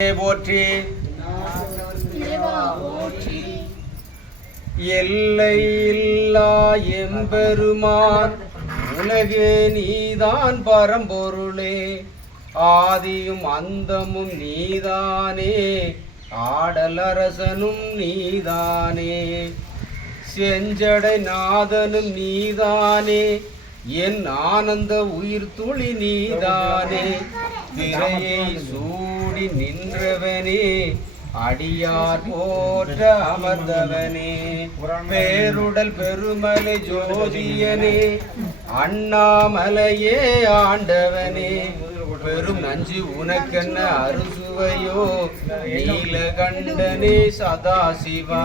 போற்றி எல்லை இல்லா எம்பெருமான் உலகே நீதான் பரம்பொருளே ஆதியும் அந்தமும் நீதானே ஆடலரசனும் நீதானே செஞ்சடை நாதனும் நீதானே என் ஆனந்த உயிர் துளி நீதானே திரையை சூடி நின்றவனே அடியார் போற்ற அமர்ந்தவனே பேருடல் பெருமலை ஜோதியனே அண்ணாமலையே ஆண்டவனே பெரும் நஞ்சு உனக்கென்ன அறுசுவையோ நீலகண்டனே சதாசிவா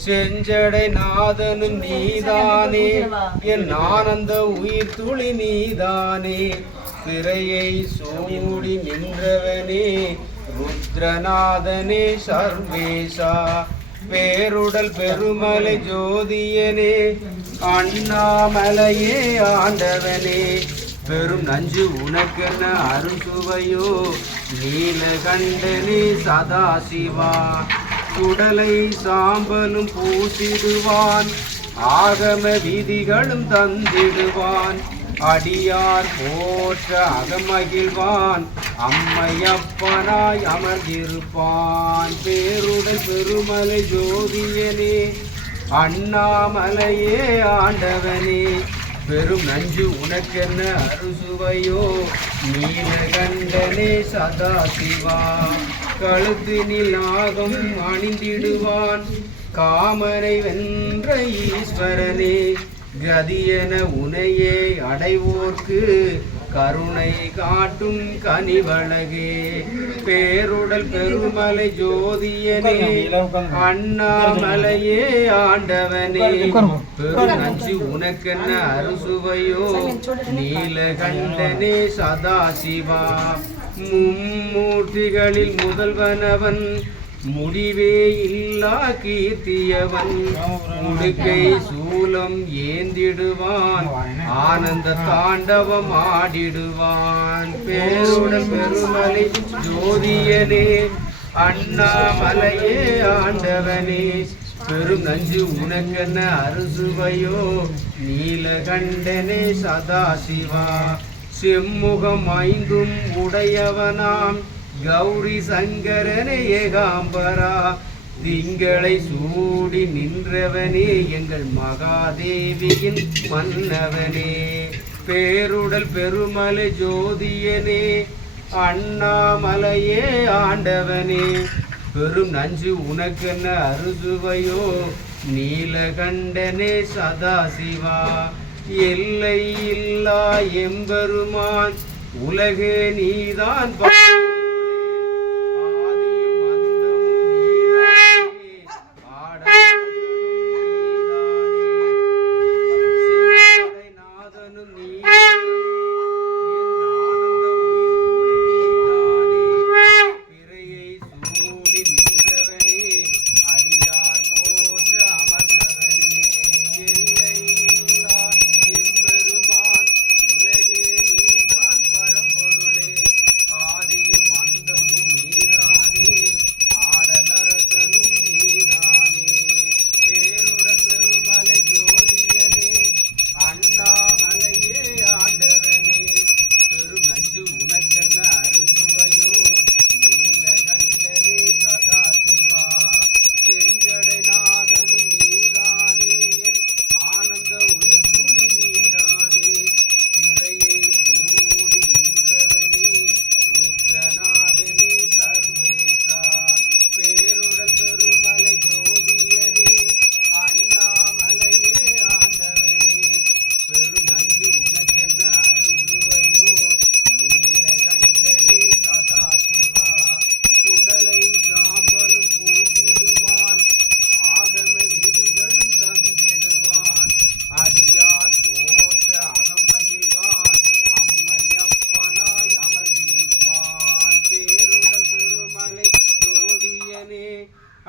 செஞ்சடை நாதனும் நீதானே என் ஆனந்த உயிர் துளி நீதானே திரையை சூடி நின்றவனே ருத்ரநாதனே சர்வேசா பேருடல் பெருமலை ஜோதியனே அண்ணாமலையே ஆண்டவனே பெரும் நஞ்சு உனக்கென்ன அறுசுவையோ நீலகண்டனே சதாசிவா சுடலை சாம்பலும் பூசிடுவான் ஆகம விதிகளும் தந்திடுவான் அடியார் போற்ற அகமகிழ்வான் அம்மையப்பனாய் அமர்ந்திருப்பான் பேருடல் பெருமலை ஜோதியனே அண்ணாமலையே ஆண்டவனே பெரும் நஞ்சு உனக்கென்ன அறுசுவையோ நீலகண்டனே சதாசிவா கழுத்தினில் நாகம் அணிந்திடுவான் காமனை வென்ற ஈஸ்வரனே கதியென உனையே அடைவோர்க்கு கருணை காட்டும் கனிவழகே பேருடல் பெருமலை ஜோதியனே அண்ணாமலையே ஆண்டவனே பெரும் நஞ்சு உனக்கென்ன அறுசுவையோ நீலகண்டனே சதாசிவா மும்மூர்த்திகளில் முதல்வனவன் முடிவே இல்லா கீர்த்தியவன் முடுக்கை சூலம் ஏந்திடுவான் ஆனந்த தாண்டவம் ஆடிடுவான் பேருடல் பெருமலை ஜோதியனே அண்ணாமலையே ஆண்டவனே பெரும் நஞ்சு உனக்கென்ன அறுசுவையோ நீலகண்டனே சதாசிவா செம்முகம் ஐந்தும் உடையவனாம் கௌரி சங்கரனே ஏகாம்பரா திங்களை சூடி நின்றவனே எங்கள் மகாதேவியின் மன்னவனே பேருடல் பெருமலை ஜோதியனே அண்ணாமலையே ஆண்டவனே பெரும் நஞ்சு உனக்கென்ன அறுசுவையோ நீலகண்டனே சதாசிவா எல்லை இல்லா எம்பெருமான் உலகே நீதான்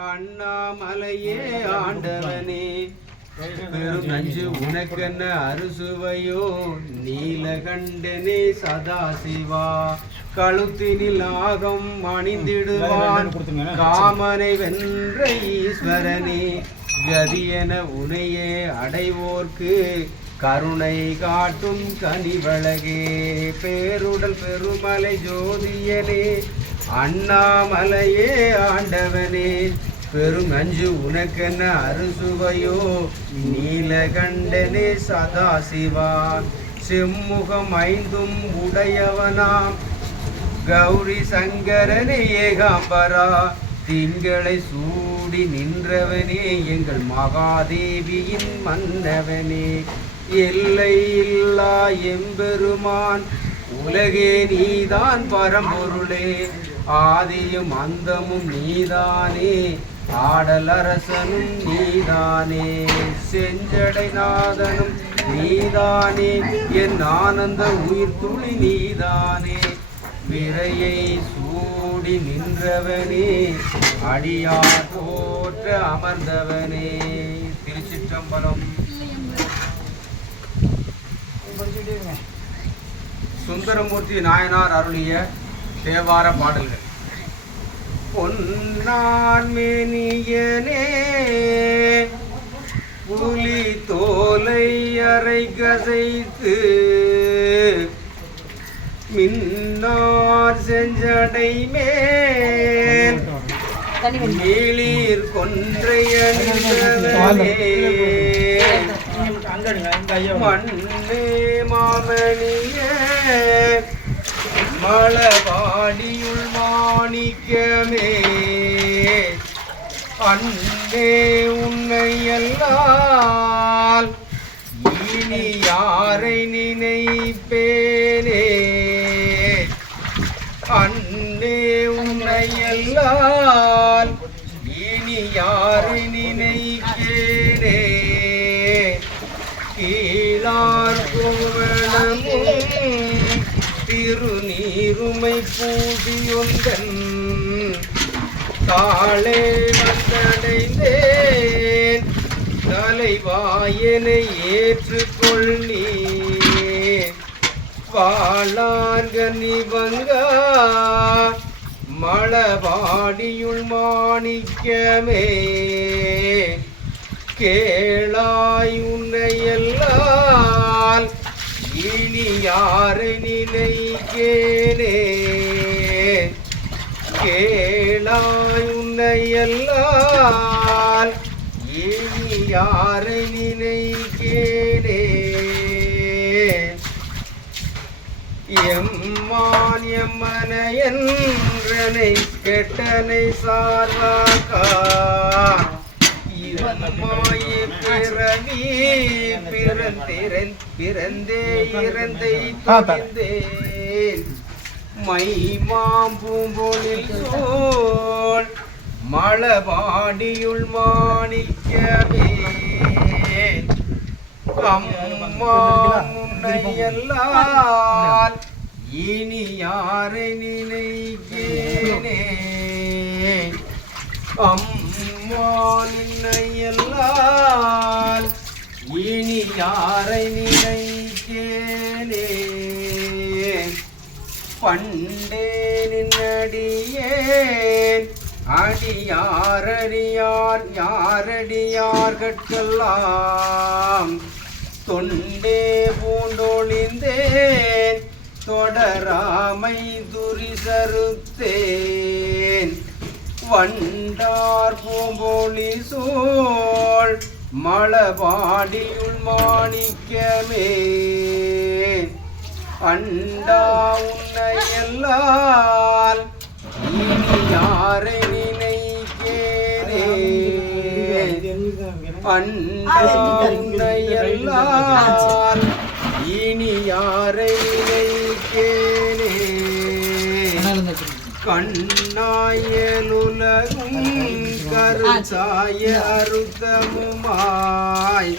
அண்ணாமலையே ஆண்டவனே பெரும் நஞ்சு உனக்கென்ன அறுசுவையோ நீலகண்டனே சதாசிவா கழுத்தினில் நாகம் அணிந்திடுவான் காமனை வென்ற ஈஸ்வரனே கதியென உனையே அடைவோர்க்கு கருணை காட்டும் கனிவழகே பேருடல் பெருமலை ஜோதியனே அண்ணாமலையே ஆண்டவனே பெருங்கஞ்சு உனக்கென்ன அறுசுவையோ நீலகண்டனே சதாசிவா செம்முகம் ஐந்தும் உடையவனாம் கௌரி சங்கரனே ஏகாம்பரா திங்களை சூடி நின்றவனே எங்கள் மகாதேவியின் மன்னவனே எல்லை இல்லா எம்பெருமான் உலகே நீதான் பரம்பொருளே ஆதியும் அந்தமும் நீதானே ஆடலரசனும் நீதானே செஞ்சடை நாதனும் நீதானே என் ஆனந்த உயிர் துளி நீதானே விரையை சூடி நின்றவனே அடியார் போற்ற அமர்ந்தவனே. திருச்சிற்றம்பலம். சுந்தரமூர்த்தி நாயனார் அருளிய தேவார பாடல்கள். பொன்னான் மேனியனே புலி தோலை அரை கசைத்து மின்னார் செஞ்சடை மேல் நீளீர் கொன்றையனே மண்ணே மாமணியே மலவாடியுள் மாணிக்கமே அன்னே உன்னை எல்லால் இனி யாரை நினைப்பேனே அன்னே உன்னை எல்லால் இனி யாரை நினைப்பேனே கீழார் கோவணமும் திருநீருமை பூதியொந்தன் தாளே வந்தடைந்தேன் தலைவாயனை ஏற்றுக்கொள்ளி வாழார்கனி வங்கா மலவாடியுள் மாணிக்கமே கேளாய் உன்னை எல்லால் இனி யாரை நினைக்கேனே கேளாய் உன்னை எல்லால் இனி யாரை நினைக்கேனே எம்மான் எம்மனையன்றனை கெட்டனை சார்வாக்கா மாய பிறவி பிறந்தே இறந்தை தொலைந்தேன் மை மாம்பூம்பொழில் சோழ் மலவாடியுள் மாணிக்கமே அம்மா உன்னை எல்லால் இனி யாரை நினைக்கேனே அம்மா நின்னை எல்லால் இனி யாரை நினைக்கேனே பண்டே நின்னடியேன் அடியாரடியார் யாரடியார்கட்கெல்லாம் தொண்டே பூண்டொழிந்தேன் தொடராமை துரிசறுத்தேன் வண்டார் பூம்பொழி சோழ் மலவாடியுள் மாணிக்கமே அண்டா உன்னை எல்லால் இனி யாரை நினைக்கேனே அண்டா உன்னை எல்லால் இனி யாரை நினைக்கேனே கண்ணாயலுலகும் கருசாய அருத்தமுமாய்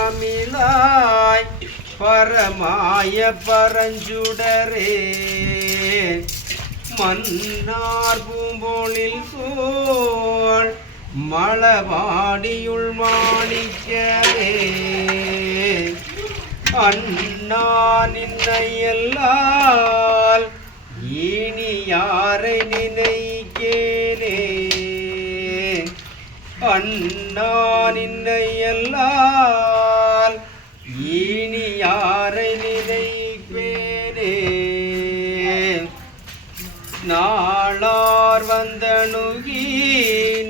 பன்னாரின்றமிழாய் பரமாய பரஞ்சுடரே மன்னார் பூம்பொழில் சோழ் மலவாடியுள் மாணிக்கமே அண்ணா நின்னையல்லால் இனி யாரை நினைக்கேனே அண்ணா நின்னையல்லால் இனி யாரை நினைப்பேனே நாளார் வந்தணுகி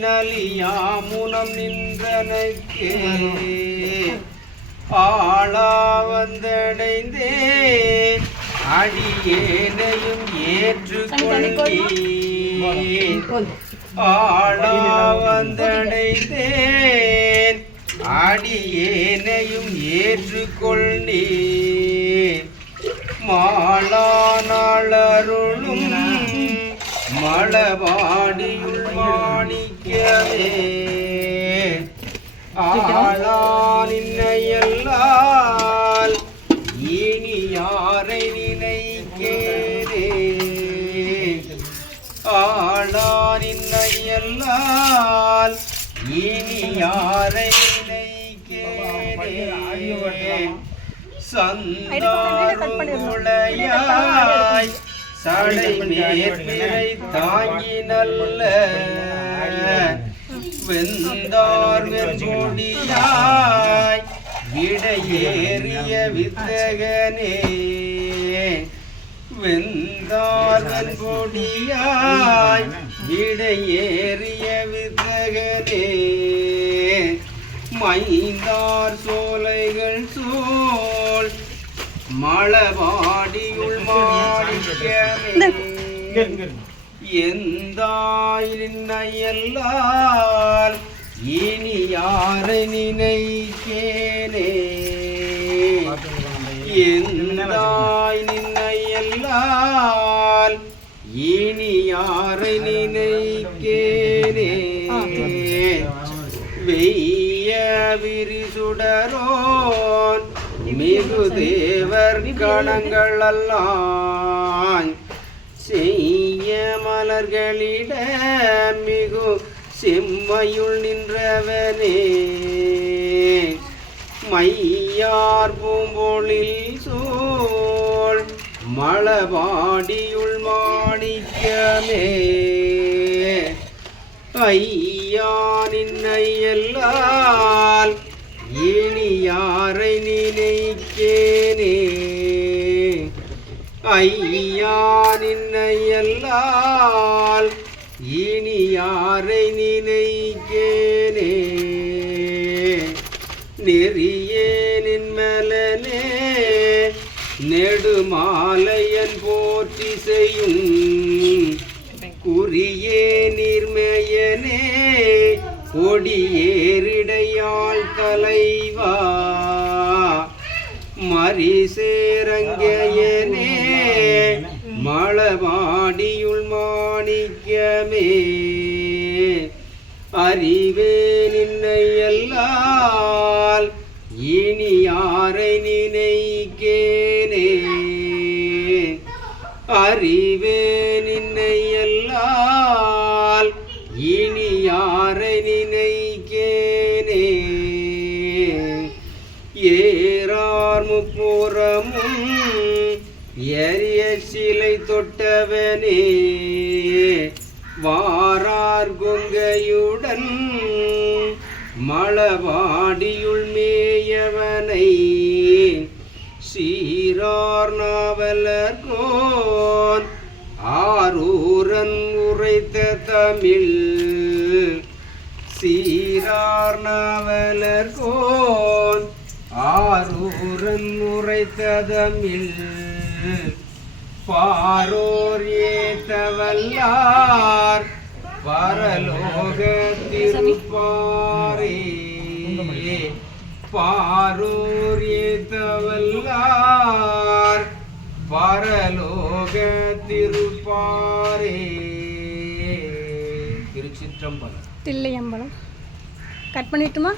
நலியாமுனம் நின்றனக்கே ஆளா வந்தடைந்தேன் அடியேனையும் ஏற்றுக்கொள்வேன் ஆளா வந்தடைந்தேன் அடியேனையும் ஏற்றுக்கொள்வேன் மாளா நாளருளும் மலபாடியுள் மாணிக்கவே ஆளா நின்னையல்லால் இனி யாரை நினைக்கேனே ஆளா நின்னையல்லால் இனி யாரை நினைக்கேனே சந்தாருளையாய் சடை மேற்பிறை தாங்கி நல்ல வெந்தார் வெண்கொடியாய் விடையேறிய வித்தகனே வெந்தார் வெண்கொடியாய் விடையேறிய வித்தகனே மைந்தார் சோலைகள் சோல் மலபாடியுள் மாணிக்கமே எந்தாய் நின்னையல்லால் இனி யாரை நினைக்கேனே எந்தாய் நின்னையல்லால் இனி யாரை நினைக்கேனே வெய்ய விரிசுடரோன் மிகு தேவர் கணங்களெல்லாம் செய்ய மலர்களிட மிகு செம்மையுள் நின்றவனே மையார் பூம்பொழில் சோல் மலபாடியுள் மாணிக்கமே ஐயா நின்னையல்லால் இனி யாரை நினைக்கேனே ஐயா நின்னையல்லால் இனி யாரை நினைக்கேனே நெறியே நின்மலனே நெடுமாலையன் போற்றி செய்யும் குறியே நீர்மையனே கொடியேறிடையாள் தலைவா மரிசேரங்கையனே மலபாடியுள் மாணிக்கமே அறிவே நின்னையல்லால் இனி யாரை நினைக்கேனே அறிவே நின்னையல்லால் இனி யாரை நினைக்கேனே ஏறார் முப்புறமும் எரிய சிலை தொட்டவனே வாரார் கொங்கையுடன் மலபாடியுள் மேயவனை சீரார் நாவலர்கோன் ஆரூரன் உரைத்த தமிழ் சீரார் நாவலர்கோன் ஆரூரன் உரைத்த தமிழ் பாரோர் ஏத்தவல்லார் பரலோக திருப்பாரே பாரோர் ஏத்தவல்லார் பரலோக திருப்பாரே. திருச்சிற்றம்பலம். தில்லையம்பலம். கட் பண்ணிட்டுமா?